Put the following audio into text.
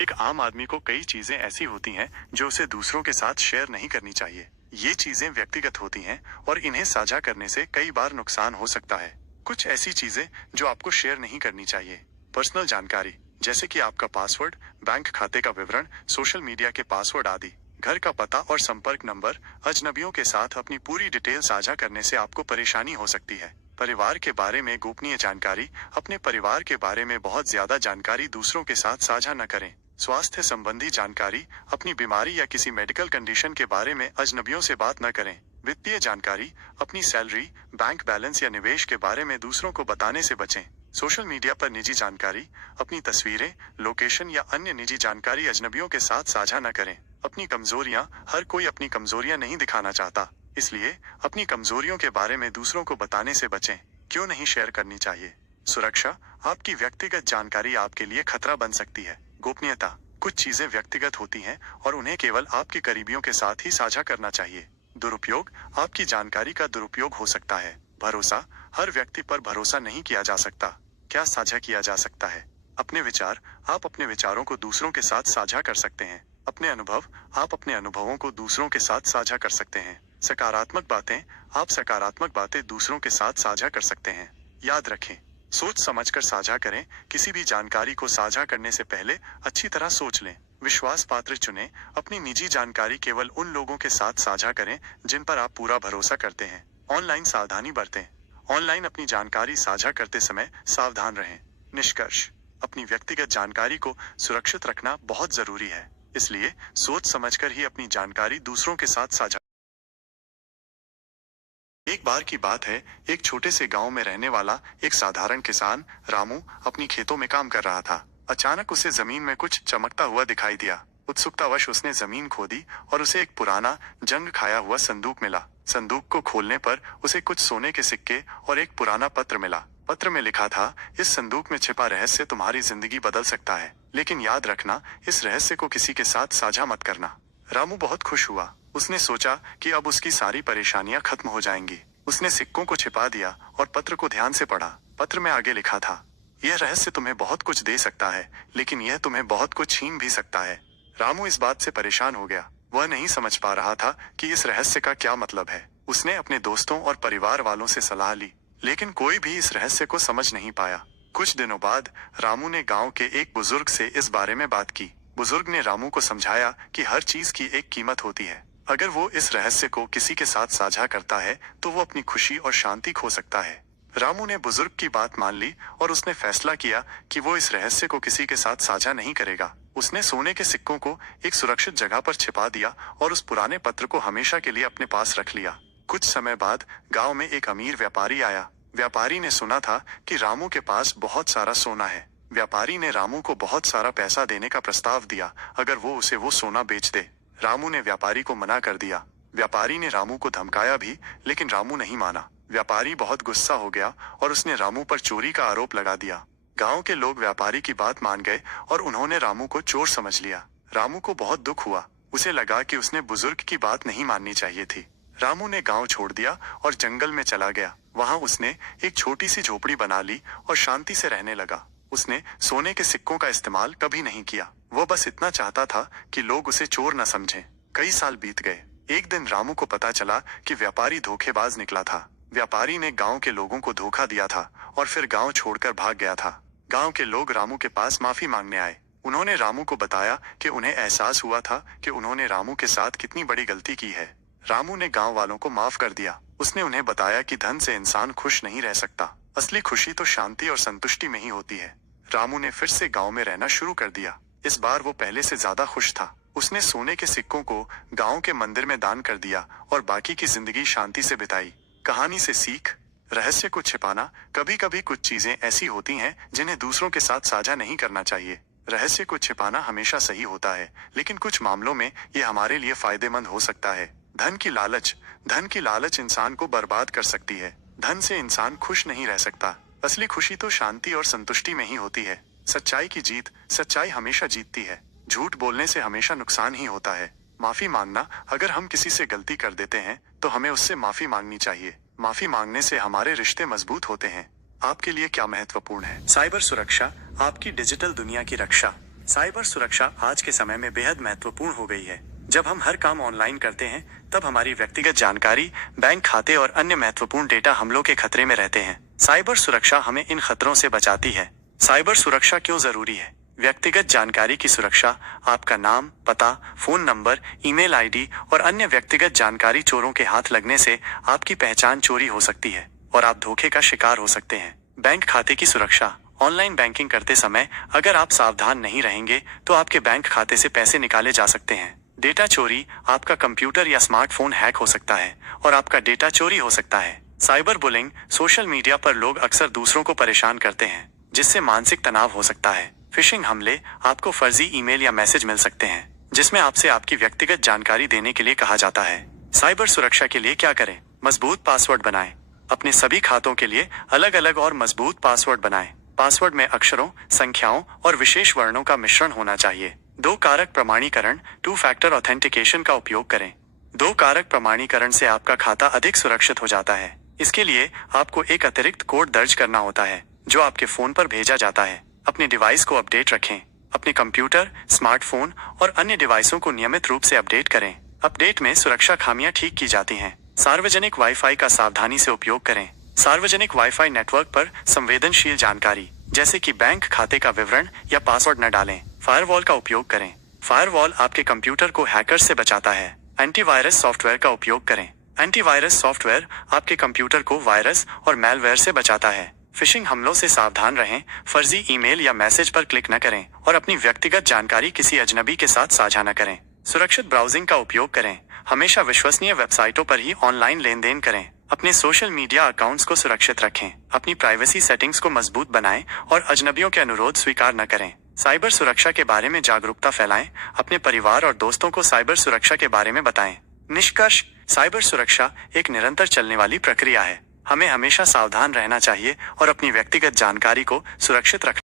एक आम आदमी को कई चीजें ऐसी होती हैं जो उसे दूसरों के साथ शेयर नहीं करनी चाहिए। ये चीजें व्यक्तिगत होती हैं और इन्हें साझा करने से कई बार नुकसान हो सकता है। कुछ ऐसी चीजें जो आपको शेयर नहीं करनी चाहिए। पर्सनल जानकारी, जैसे कि आपका पासवर्ड, बैंक खाते का विवरण, सोशल मीडिया के पासवर्ड आदि। घर का पता और संपर्क नंबर, अजनबियों के साथ अपनी पूरी डिटेल साझा करने से आपको परेशानी हो सकती है। परिवार के बारे में गोपनीय जानकारी, अपने परिवार के बारे में बहुत ज्यादा जानकारी दूसरों के साथ साझा न करें। स्वास्थ्य संबंधी जानकारी, अपनी बीमारी या किसी मेडिकल कंडीशन के बारे में अजनबियों से बात न करें। वित्तीय जानकारी, अपनी सैलरी, बैंक बैलेंस या निवेश के बारे में दूसरों को बताने से बचें। सोशल मीडिया पर निजी जानकारी, अपनी तस्वीरें, लोकेशन या अन्य निजी जानकारी अजनबियों के साथ साझा न करें। अपनी कमजोरियां, हर कोई अपनी कमजोरियां नहीं दिखाना चाहता, इसलिए अपनी कमजोरियों के बारे में दूसरों को बताने से बचें। क्यों नहीं शेयर करनी चाहिए? सुरक्षा, आपकी व्यक्तिगत जानकारी आपके लिए खतरा बन सकती है। गोपनीयता, कुछ चीजें व्यक्तिगत होती हैं और उन्हें केवल आपके करीबियों के साथ ही साझा करना चाहिए। दुरुपयोग, आपकी जानकारी का दुरुपयोग हो सकता है। भरोसा, हर व्यक्ति पर भरोसा नहीं किया जा सकता। क्या साझा किया जा सकता है? अपने विचार, आप अपने विचारों को दूसरों के साथ साझा कर सकते हैं। अपने अनुभव, आप अपने अनुभवों को दूसरों के साथ साझा कर सकते हैं। सकारात्मक बातें, आप सकारात्मक बातें दूसरों के साथ साझा कर सकते हैं। याद रखें, सोच समझकर साझा करें। किसी भी जानकारी को साझा करने से पहले अच्छी तरह सोच लें। विश्वास पात्र चुनें। अपनी निजी जानकारी केवल उन लोगों के साथ साझा करें जिन पर आप पूरा भरोसा करते हैं। ऑनलाइन सावधानी बरतें। ऑनलाइन अपनी जानकारी साझा करते समय सावधान रहें। निष्कर्ष, अपनी व्यक्तिगत जानकारी को सुरक्षित रखना बहुत जरूरी है, इसलिए सोच समझकर ही अपनी जानकारी दूसरों के साथ साझा। एक बार की बात है, एक छोटे से गांव में रहने वाला एक साधारण किसान रामू अपनी खेतों में काम कर रहा था। अचानक उसे जमीन में कुछ चमकता हुआ दिखाई दिया। उत्सुकतावश उसने जमीन खोदी और उसे एक पुराना, जंग खाया हुआ संदूक मिला। संदूक को खोलने पर उसे कुछ सोने के सिक्के और एक पुराना पत्र मिला। पत्र में लिखा था, इस संदूक में छिपा रहस्य तुम्हारी जिंदगी बदल सकता है, लेकिन याद रखना, इस रहस्य को किसी के साथ साझा मत करना। रामू बहुत खुश हुआ। उसने सोचा कि अब उसकी सारी परेशानियां खत्म हो जाएंगी। उसने सिक्कों को छिपा दिया और पत्र को ध्यान से पढ़ा। पत्र में आगे लिखा था, यह रहस्य तुम्हें बहुत कुछ दे सकता है, लेकिन यह तुम्हें बहुत कुछ छीन भी सकता है। रामू इस बात से परेशान हो गया। वह नहीं समझ पा रहा था कि इस रहस्य का क्या मतलब है। उसने अपने दोस्तों और परिवार वालों से सलाह ली, लेकिन कोई भी इस रहस्य को समझ नहीं पाया। कुछ दिनों बाद रामू ने गांव के एक बुजुर्ग से इस बारे में बात की। बुजुर्ग ने रामू को समझाया कि हर चीज की एक कीमत होती है। अगर वो इस रहस्य को किसी के साथ साझा करता है तो वो अपनी खुशी और शांति खो सकता है। रामू ने बुजुर्ग की बात मान ली और उसने फैसला किया कि वो इस रहस्य को किसी के साथ साझा नहीं करेगा। उसने सोने के सिक्कों को एक सुरक्षित जगह पर छिपा दिया और उस पुराने पत्र को हमेशा के लिए अपने पास रख लिया। कुछ समय बाद गांव में एक अमीर व्यापारी आया। व्यापारी ने सुना था कि रामू के पास बहुत सारा सोना है। व्यापारी ने रामू को बहुत सारा पैसा देने का प्रस्ताव दिया अगर वो उसे वो सोना बेच दे। रामू ने व्यापारी को मना कर दिया। व्यापारी ने रामू को धमकाया भी, लेकिन रामू नहीं माना। व्यापारी बहुत गुस्सा हो गया और उसने रामू पर चोरी का आरोप लगा दिया। गांव के लोग व्यापारी की बात मान गए और उन्होंने रामू को चोर समझ लिया। रामू को बहुत दुख हुआ। उसे लगा कि उसने बुजुर्ग की बात नहीं माननी चाहिए थी। रामू ने गांव छोड़ दिया और जंगल में चला गया। वहां उसने एक छोटी सी झोपड़ी बना ली और शांति से रहने लगा। उसने सोने के सिक्कों का इस्तेमाल कभी नहीं किया। वो बस इतना चाहता था कि लोग उसे चोर न समझें। कई साल बीत गए। एक दिन रामू को पता चला कि व्यापारी धोखेबाज निकला था। व्यापारी ने गांव के लोगों को धोखा दिया था और फिर गांव छोड़कर भाग गया था। गांव के लोग रामू के पास माफी मांगने आए। उन्होंने रामू को बताया कि उन्हें एहसास हुआ था कि उन्होंने रामू के साथ कितनी बड़ी गलती की है। रामू ने गांव वालों को माफ कर दिया। उसने उन्हें बताया कि धन से इंसान खुश नहीं रह सकता। असली खुशी तो शांति और संतुष्टि में ही होती है। रामू ने फिर से गांव में रहना शुरू कर दिया। इस बार वो पहले से ज्यादा खुश था। उसने सोने के सिक्कों को गांव के मंदिर में दान कर दिया और बाकी की जिंदगी शांति से बिताई। कहानी से सीख, रहस्य को छिपाना, कभी कभी कुछ चीजें ऐसी होती हैं जिन्हें दूसरों के साथ साझा नहीं करना चाहिए। रहस्य को छिपाना हमेशा सही होता है, लेकिन कुछ मामलों में ये हमारे लिए फायदेमंद हो सकता है। धन की लालच इंसान को बर्बाद कर सकती है। धन से इंसान खुश नहीं रह सकता। असली खुशी तो शांति और संतुष्टि में ही होती है। सच्चाई की जीत, सच्चाई हमेशा जीतती है। झूठ बोलने से हमेशा नुकसान ही होता है। माफी मांगना, अगर हम किसी से गलती कर देते हैं तो हमें उससे माफी मांगनी चाहिए। माफी मांगने से हमारे रिश्ते मजबूत होते हैं। आपके लिए क्या महत्वपूर्ण है? साइबर सुरक्षा, आपकी डिजिटल दुनिया की रक्षा। साइबर सुरक्षा आज के समय में बेहद महत्वपूर्ण हो गई है। जब हम हर काम ऑनलाइन करते हैं, तब हमारी व्यक्तिगत जानकारी, बैंक खाते और अन्य महत्वपूर्ण डेटा हमलों के खतरे में रहते हैं। साइबर सुरक्षा हमें इन खतरों से बचाती है। साइबर सुरक्षा क्यों जरूरी है? व्यक्तिगत जानकारी की सुरक्षा। आपका नाम, पता, फोन नंबर, ईमेल आईडी और अन्य व्यक्तिगत जानकारी चोरों के हाथ लगने से आपकी पहचान चोरी हो सकती है और आप धोखे का शिकार हो सकते हैं। बैंक खाते की सुरक्षा। ऑनलाइन बैंकिंग करते समय अगर आप सावधान नहीं रहेंगे तो आपके बैंक खाते से पैसे निकाले जा सकते हैं। डेटा चोरी। आपका कंप्यूटर या स्मार्टफोन हैक हो सकता है और आपका डेटा चोरी हो सकता है। Cyber bullying. सोशल मीडिया पर लोग अक्सर दूसरों को परेशान करते हैं, जिससे मानसिक तनाव हो सकता है। फिशिंग हमले। आपको फर्जी ईमेल या मैसेज मिल सकते हैं, जिसमें आपसे आपकी व्यक्तिगत जानकारी देने के लिए कहा जाता है। साइबर सुरक्षा के लिए क्या करें? मजबूत पासवर्ड बनाएं। अपने सभी खातों के लिए अलग अलग और मजबूत पासवर्ड बनाएं। पासवर्ड में अक्षरों, संख्याओं और विशेष वर्णों का मिश्रण होना चाहिए। 2 कारक प्रमाणीकरण 2 फैक्टर ऑथेंटिकेशन का उपयोग करें। 2 कारक प्रमाणीकरण से आपका खाता अधिक सुरक्षित हो जाता है। इसके लिए आपको एक अतिरिक्त कोड दर्ज करना होता है, जो आपके फोन पर भेजा जाता है। अपने डिवाइस को अपडेट रखें। अपने कंप्यूटर, स्मार्टफोन और अन्य डिवाइसों को नियमित रूप से अपडेट करें। अपडेट में सुरक्षा खामियां ठीक की जाती हैं। सार्वजनिक वाईफाई का सावधानी से उपयोग करें। सार्वजनिक वाईफाई नेटवर्क पर संवेदनशील जानकारी, जैसे कि बैंक खाते का विवरण या पासवर्ड न डालें। फायरवॉल का उपयोग करें। फायरवॉल आपके कंप्यूटर को हैकर्स से बचाता है। एंटीवायरस सॉफ्टवेयर का उपयोग करें। एंटीवायरस सॉफ्टवेयर आपके कंप्यूटर को वायरस और मैलवेयर से बचाता है। फिशिंग हमलों से सावधान रहें। फर्जी ईमेल या मैसेज पर क्लिक न करें और अपनी व्यक्तिगत जानकारी किसी अजनबी के साथ साझा न करें। सुरक्षित ब्राउजिंग का उपयोग करें। हमेशा विश्वसनीय वेबसाइटों पर ही ऑनलाइन लेन देन करें। अपने सोशल मीडिया अकाउंट्स को सुरक्षित रखें। अपनी प्राइवेसी सेटिंग्स को मजबूत बनाएं और अजनबियों के अनुरोध स्वीकार न करें। साइबर सुरक्षा के बारे में जागरूकता फैलाएं। अपने परिवार और दोस्तों को साइबर सुरक्षा के बारे में बताएं। निष्कर्ष। साइबर सुरक्षा एक निरंतर चलने वाली प्रक्रिया है। हमें हमेशा सावधान रहना चाहिए और अपनी व्यक्तिगत जानकारी को सुरक्षित रखना